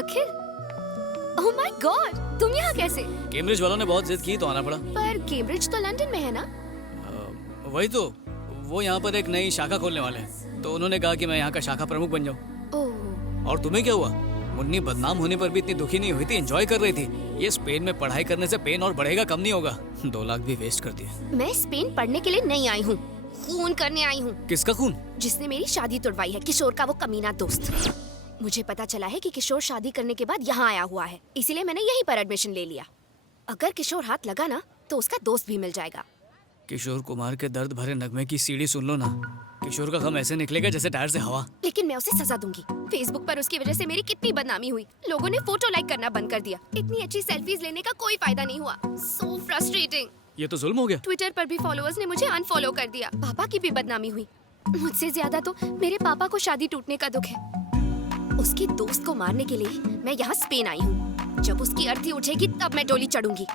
आखिर। Oh my God, तुम यहाँ कैसे? कैम्ब्रिज वालों ने बहुत जिद की तो आना पड़ा। पर कैम्ब्रिज तो लंदन में है ना? वही तो, वो यहाँ पर एक नई शाखा खोलने वाले हैं, तो उन्होंने कहा कि मैं यहाँ का शाखा प्रमुख बन जाऊँ। ओह। और तुम्हें क्या हुआ? मुन्नी बदनाम होने पर भी इतनी दुखी नहीं हुई थी, एंजॉय कर रही थी। ये स्पेन में पढ़ाई करने से पेन और बढ़ेगा, कम नहीं होगा। 2 लाख भी वेस्ट कर दिए। मैं स्पेन पढ़ने के लिए नहीं आई हूँ, खून करने आई हूँ। किसका खून? जिसने मेरी शादी तुड़वाई है, किशोर का वो कमीना दोस्त। मुझे पता चला है कि किशोर शादी करने के बाद यहाँ आया हुआ है, इसीलिए मैंने यहीं पर एडमिशन ले लिया। अगर किशोर हाथ लगा ना तो उसका दोस्त भी मिल जाएगा। किशोर कुमार के दर्द भरे नगमे की सीढ़ी सुन लो ना। किशोर का गम ऐसे निकलेगा जैसे टायर से हवा। लेकिन मैं उसे सजा दूंगी। फेसबुक पर उसकी वजह से मेरी कितनी बदनामी हुई। लोगों ने फोटो लाइक करना बंद कर दिया। इतनी अच्छी सेल्फीज लेने का कोई फायदा नहीं हुआ। So frustrating. ये तो जुल्म हो गया। ट्विटर पर भी फॉलोअर्स ने मुझे अनफॉलो कर दिया। पापा की भी बदनामी हुई। मुझसे ज्यादा तो मेरे पापा को शादी टूटने का दुख है। उसके दोस्त को मारने के लिए मैं यहाँ स्पेन आई हूँ। जब उसकी अर्थी उठेगी तब मैं डोली चढ़ूंगी।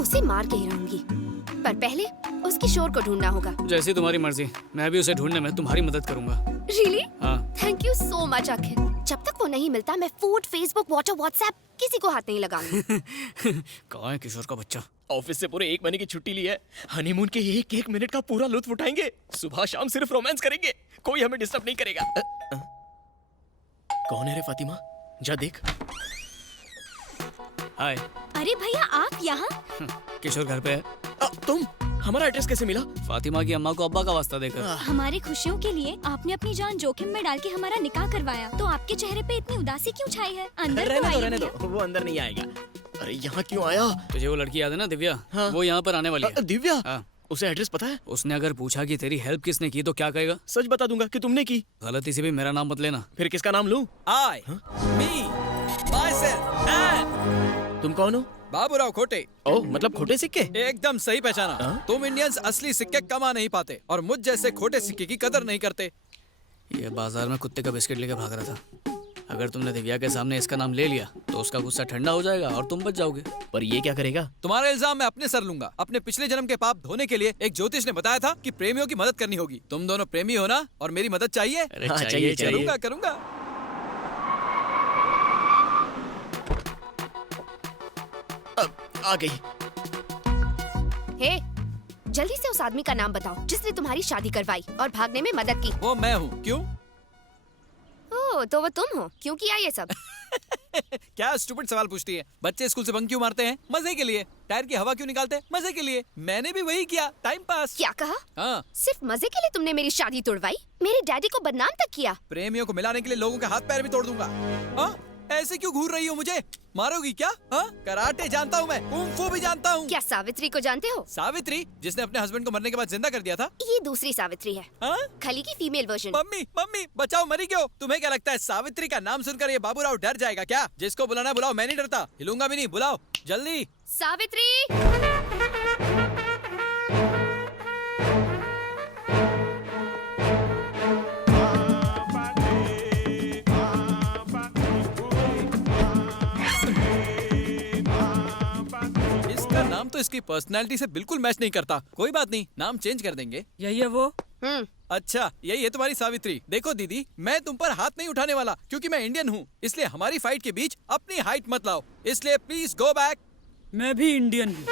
उसे मार के ही रहूंगी। पर पहले उस किशोर को ढूंढना होगा। जैसी तुम्हारी मर्जी, मैं भी उसे ढूंढने में तुम्हारी मदद करूंगा। Really? हाँ। थैंक यू सो मच आखिर। जब तक वो नहीं मिलता मैं फूड, फेसबुक, व्हाट्सएप किसी को हाथ नहीं लगाऊंगी। कहाँ है किशोर का बच्चा? ऑफिस से पूरे 1 महीने की छुट्टी ली है। हनीमून के 1-1 मिनट का पूरा लुत्फ उठाएंगे। सुबह शाम सिर्फ रोमांस करेंगे। कोई हमें डिस्टर्ब नहीं करेगा। कौन है रे फातिमा? जा देख। हाय। अरे भैया आप यहाँ? किशोर घर पे है। तुम? हमारा एड्रेस कैसे मिला? फातिमा की अम्मा को अब्बा का वास्ता देकर। हमारी खुशियों के लिए आपने अपनी जान जोखिम में डाल के हमारा निकाह करवाया, तो आपके चेहरे पे इतनी उदासी क्यों छाई है? अंदर तो आइए रहने भैया। दो, वो अंदर नहीं आएगा। अरे यहाँ क्यों आया? तुझे वो लड़की याद है ना, दिव्या? हाँ। वो यहाँ पर आने वाली है। दिव्या? हाँ। उसे एड्रेस पता है? उसने अगर पूछा कि तेरी हेल्प किसने की तो क्या कहेगा? सच बता दूंगा कि तुमने की। गलती से भी मेरा नाम मत लेना। फिर किसका नाम लूं? I, me, myself, and तुम कौन हो? बाबूराव खोटे। ओ, मतलब खोटे सिक्के? एकदम सही पहचाना। हाँ? तुम इंडियंस असली सिक्के कमा नहीं पाते और मुझ जैसे खोटे सिक्के की कदर नहीं करते। ये बाजार में कुत्ते का बिस्किट लेकर भाग रहा था। अगर तुमने दिव्या के सामने इसका नाम ले लिया तो उसका गुस्सा ठंडा हो जाएगा और तुम बच जाओगे। पर ये क्या करेगा? तुम्हारा इल्जाम मैं अपने सर लूंगा। अपने पिछले जन्म के पाप धोने के लिए एक ज्योतिष ने बताया था कि प्रेमियों की मदद करनी होगी। तुम दोनों प्रेमी हो ना और मेरी मदद चाहिए? अरे हाँ, चाहिए चाहिए। करूंगा करूंगा। आ गई। हे, जल्दी से उस आदमी का नाम बताओ जिसने तुम्हारी शादी करवाई और भागने में मदद की। वो मैं हूँ। क्यों? ओह, तो वो तुम हो। क्यों किया ये सब? क्या स्टूपिड सवाल पूछती है? बच्चे स्कूल से बंक क्यों मारते हैं? मजे के लिए। टायर की हवा क्यों निकालते हैं? मजे के लिए। मैंने भी वही किया, टाइम पास। क्या कहा? हाँ। सिर्फ मजे के लिए तुमने मेरी शादी तोड़वाई? मेरे डैडी को बदनाम तक किया? प्रेमियों को मिलाने के लिए लोगों के हाथ पैर भी तोड़ दूंगा। हाँ? ऐसे क्यों घूर रही हो मुझे? मारोगी क्या? हाँ? कराटे जानता हूँ मैं, कुंफू भी जानता हूँ। क्या सावित्री को जानते हो? सावित्री, जिसने अपने हस्बैंड को मरने के बाद जिंदा कर दिया था? ये दूसरी सावित्री है। हाँ? खली की फीमेल वर्जन। मम्मी मम्मी बचाओ, मरी क्यों? तुम्हें क्या लगता है सावित्री का नाम सुनकर ये बाबूराव डर जाएगा क्या? जिसको बुलाना बुलाओ, मैं नहीं डरता। हिलूंगा भी नहीं। बुलाओ जल्दी। सावित्री! इसका नाम तो इसकी पर्सनैलिटी से बिल्कुल मैच नहीं करता। कोई बात नहीं, नाम चेंज कर देंगे। यही है वो। अच्छा, यही है तुम्हारी सावित्री। देखो दीदी, मैं तुम पर हाथ नहीं उठाने वाला क्योंकि मैं इंडियन हूँ। इसलिए हमारी फाइट के बीच अपनी हाइट मत लाओ। इसलिए प्लीज गो बैक। मैं भी इंडियन हूँ।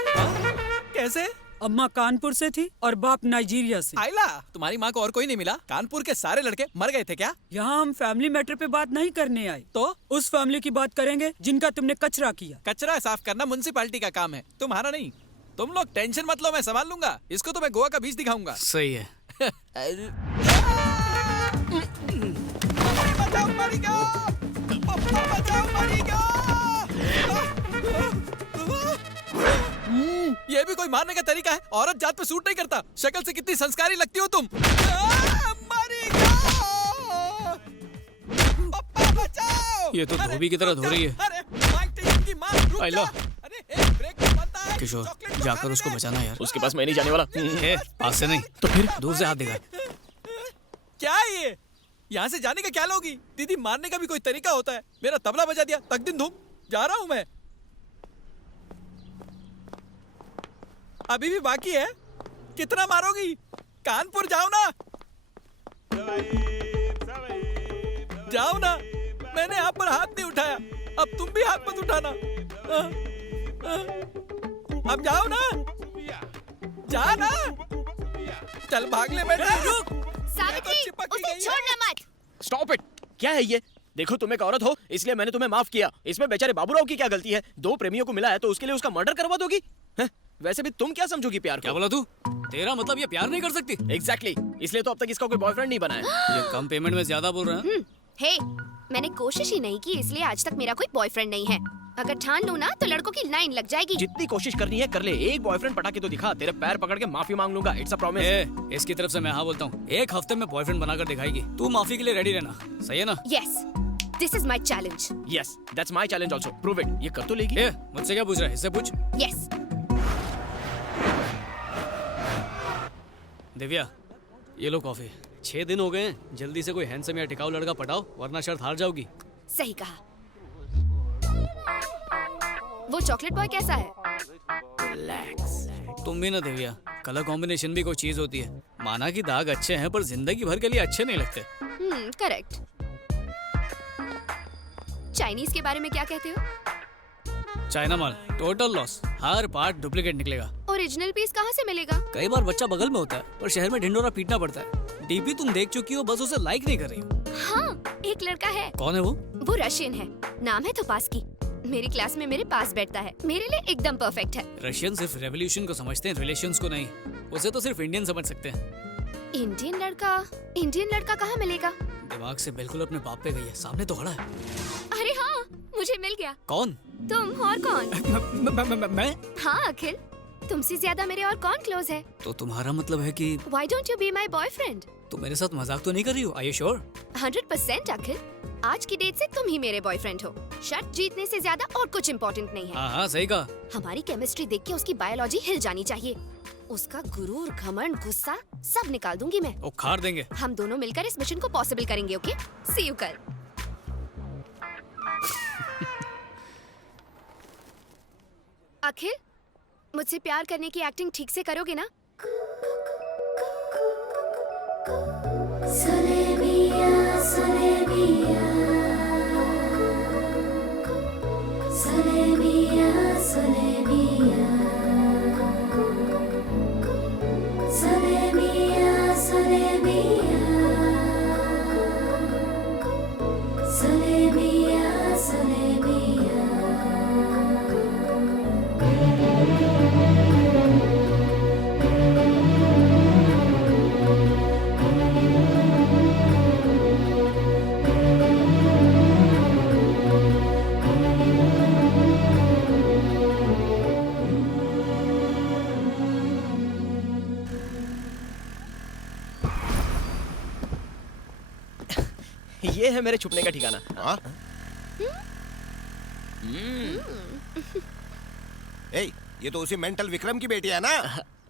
कैसे? अम्मा कानपुर से थी और बाप नाइजीरिया से। आइला, तुम्हारी माँ को और कोई नहीं मिला? कानपुर के सारे लड़के मर गए थे क्या? यहाँ हम फैमिली मैटर पे बात नहीं करने आए, तो उस फैमिली की बात करेंगे जिनका तुमने कचरा किया। कचरा साफ करना म्युनिसिपैलिटी का काम है, तुम्हारा नहीं। तुम लोग टेंशन मत लो, मैं संभाल लूंगा। इसको तो मैं गोवा का बीच दिखाऊंगा। सही है। बचाओ, मरेगा! पप्पा बचाओ, मरेगा! ये भी कोई मारने का तरीका है? औरत जात पे सूट नहीं करता। शक्ल से कितनी संस्कारी लगती हो तुम। मरेगा! पप्पा बचाओ! ये तो धोबी की तरह धो रही है। अरे, माइक टाइसन की माँ, रुक आइला। जा। अरे, एक ब्रेक तो बनता है। किशोर, चॉकलेट तो जाकर खाने उसको दे। बचाना यार। उसके पास मैं नहीं जाने वाला। पास से नहीं तो फिर? दूर से हाथ दिखा। क्या है ये? यहाँ से जाने का क्या लोगी? दीदी, मारने का भी कोई तरीका होता है। मेरा तबला बजा दिया, तक दिन धूम। जा रहा हूँ मैं। अभी भी बाकी है। कितना मारोगी? कानपुर जाओ ना। जाओ ना। मैंने आप पर हाथ नहीं उठाया। अब तुम भी हाथ मत उठाना। अब जाओ ना, जा ना, चल भाग ले बेटा। रुक, सावित्री, चिपक ही उसे गई है। छोड़ना मत। Stop it. क्या है ये? देखो तुम एक औरत हो इसलिए मैंने तुम्हें माफ किया, इसमें बेचारे बाबूराव की क्या गलती है? दो प्रेमियों को मिला है तो उसके लिए उसका मर्डर करवा दोगी? हैं? वैसे भी तुम क्या समझोगी प्यार क्या को? बोला तू? तेरा मतलब ये प्यार नहीं कर सकती? एग्जैक्टली इसलिए तो अब तक इसका कोई बॉयफ्रेंड नहीं बना है। ये कम पेमेंट में ज्यादा बोल रहा है। हे, मैंने कोशिश ही नहीं की इसलिए आज तक मेरा कोई बॉयफ्रेंड नहीं है। अगर ठान लूं ना तो लड़कों की लाइन लग जाएगी। जितनी कोशिश करनी है कर ले, एक बॉयफ्रेंड पटा के तो दिखा, तेरे पैर पकड़ के माफी मांग लूंगा। It's a promise. इसकी तरफ से मैं हाँ बोलता हूँ, एक हफ्ते में बॉयफ्रेंड बनाकर दिखाएगी। तू माफी के लिए रेडी रहना, सही है ना? Yes, this is my challenge. Yes, that's my challenge also. Prove it. ये कर तो लेगी। मुझसे क्या पूछ रहा है? इससे पूछ। यस। दिव्या, ये लो कॉफी। 6 दिन हो गए हैं, जल्दी से कोई हैंडसम या टिकाऊ लड़का पटाओ वरना शर्त हार जाओगी। सही कहा। वो चॉकलेट बॉय कैसा है? तुम भी ना दिव्या, कलर कॉम्बिनेशन भी कोई चीज होती है। माना कि दाग अच्छे हैं पर जिंदगी भर के लिए अच्छे नहीं लगते। करेक्ट। चाइनीज के बारे में क्या कहते हो? चाइना माल टोटल लॉस, हर पार्ट डुप्लीकेट निकलेगा। ओरिजिनल पीस कहाँ से मिलेगा? कई बार बच्चा बगल में होता है पर शहर में ढिंडोरा पीटना पड़ता है। डीपी तुम देख चुकी हो, बस उसे लाइक नहीं कर रही हो। हाँ, एक लड़का है। कौन है वो? वो रशियन है, नाम है थोपास्की। मेरी क्लास में मेरे पास बैठता है, मेरे लिए एकदम परफेक्ट है। रशियन सिर्फ रेवोल्यूशन को समझते हैं, रिलेशंस को नहीं। उसे तो सिर्फ इंडियन समझ सकते हैं। इंडियन लड़का कहाँ मिलेगा? दिमाग से बिल्कुल अपने बाप पे गई है, सामने तो खड़ा है। अरे हाँ, मुझे मिल गया। कौन? तुम और कौन? मैं? हाँ अखिल, तुमसे ज्यादा मेरे और कौन क्लोज है? तो तुम्हारा मतलब है कि Why don't you be my boyfriend? तुम मेरे साथ मजाक तो नहीं कर रही हो? Are you sure? 100% अखिल, आज की डेट से तुम ही मेरे बॉयफ्रेंड हो। शर्त जीतने से ज्यादा और कुछ इम्पोर्टेंट नहीं है। हाँ हाँ सही कहा। हमारी केमिस्ट्री देख के उसकी बायोलॉजी हिल जानी चाहिए। उसका गुरूर, घमंड, गुस्सा सब निकाल दूंगी मैं। उखाड़ देंगे। हम दोनों मिलकर इस मिशन को पॉसिबल करेंगे। ओके, सी यू कल। अखिल, मुझसे प्यार करने की एक्टिंग ठीक से करोगे ना? ये है मेरे छुपने का ठिकाना। हाँ? ए, ये तो उसी मेंटल विक्रम की बेटी है ना?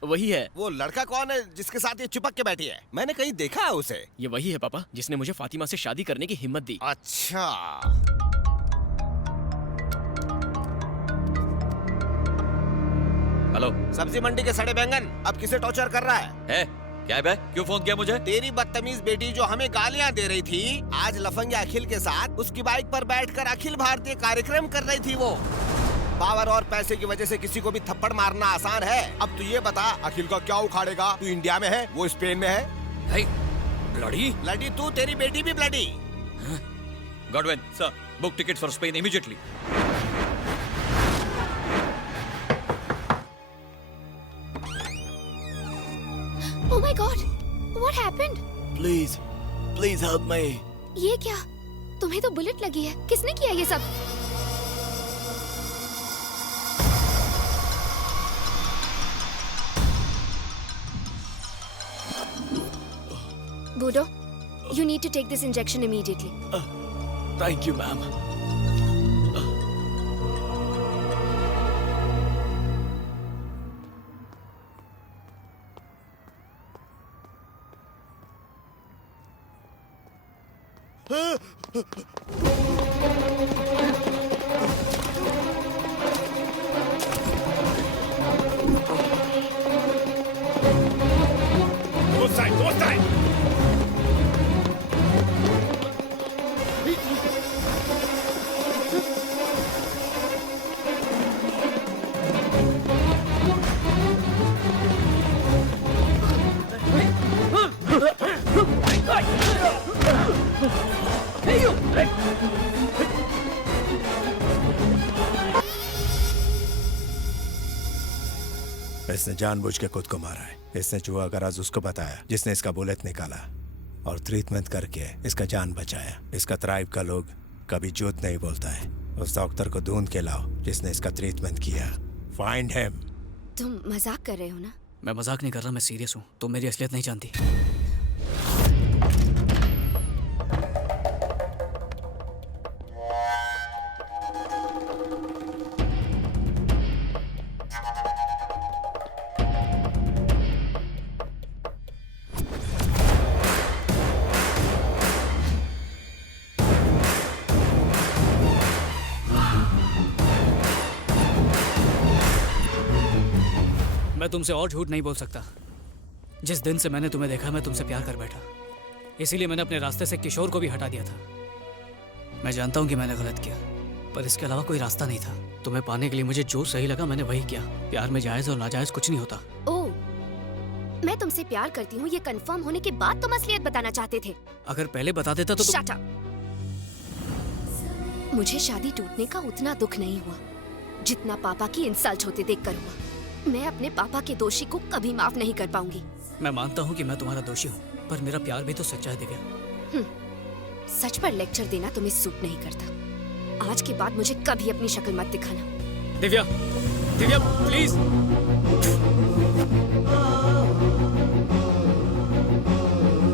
वही है। वो लड़का कौन है जिसके साथ ये चिपक के बैठी है? मैंने कहीं देखा है उसे। ये वही है पापा जिसने मुझे फातिमा से शादी करने की हिम्मत दी। अच्छा। हेलो। सब्जी मंडी के सड़े बैंगन अब किसे टॉर्चर कर रहा है? क्या है बे? क्यों फोन किया मुझे? तेरी बदतमीज बेटी जो हमें गालियां दे रही थी, आज लफंगे अखिल के साथ उसकी बाइक पर बैठकर अखिल भारतीय कार्यक्रम कर रही थी। वो पावर और पैसे की वजह से किसी को भी थप्पड़ मारना आसान है। अब तू ये बता, अखिल का क्या उखाड़ेगा? तू इंडिया में है, वो स्पेन में है। ब्लडी? ब्लडी तू, तेरी बेटी भी bloody. Godwin sir, book ticket for Spain immediately. Oh my God! What happened? Please help me. ये क्या? तुम्हें तो बुलेट लगी है। किसने किया ये सब? Budo, you need to take this injection immediately. Thank you ma'am. इसने जानबूझ के खुद को मारा है। इसने जुआ का राज उसको बताया जिसने इसका बुलेट निकाला और ट्रीटमेंट करके इसका जान बचाया। इसका ट्राइब का लोग कभी झूठ नहीं बोलता है। उस डॉक्टर को ढूंढ के लाओ जिसने इसका ट्रीटमेंट किया। Find him. तुम मजाक कर रहे हो ना? मैं मजाक नहीं कर रहा, मैं सीरियस हूँ। तुम मेरी असलियत नहीं जानती। मैं तुमसे और झूठ नहीं बोल सकता। जिस दिन से मैंने तुम्हें देखा मैं तुमसे प्यार कर बैठा। इसीलिए मैंने अपने रास्ते से किशोर को भी हटा दिया था। मैं जानता हूँ कि मैंने गलत किया, पर इसके अलावा कोई रास्ता नहीं था। तुम्हें पाने के लिए मुझे जो सही लगा मैंने वही किया। प्यार में जायज और नाजायज कुछ नहीं होता। ओह, मैं तुमसे प्यार करती हूँ ये कंफर्म होने के बाद तुम असलियत बताना चाहते थे। अगर पहले बता देता तो Shut up! मुझे शादी टूटने का उतना दुख नहीं हुआ जितना पापा की इंसल्ट होते देखकर हुआ। मैं अपने पापा के दोषी को कभी माफ नहीं कर पाऊंगी। मैं मानता हूँ कि मैं तुम्हारा दोषी हूँ, पर मेरा प्यार भी तो सच्चा है दिव्या। सच पर लेक्चर देना तुम्हें सूट नहीं करता। आज के बाद मुझे कभी अपनी शक्ल मत दिखाना। दिव्या, दिव्या प्लीज।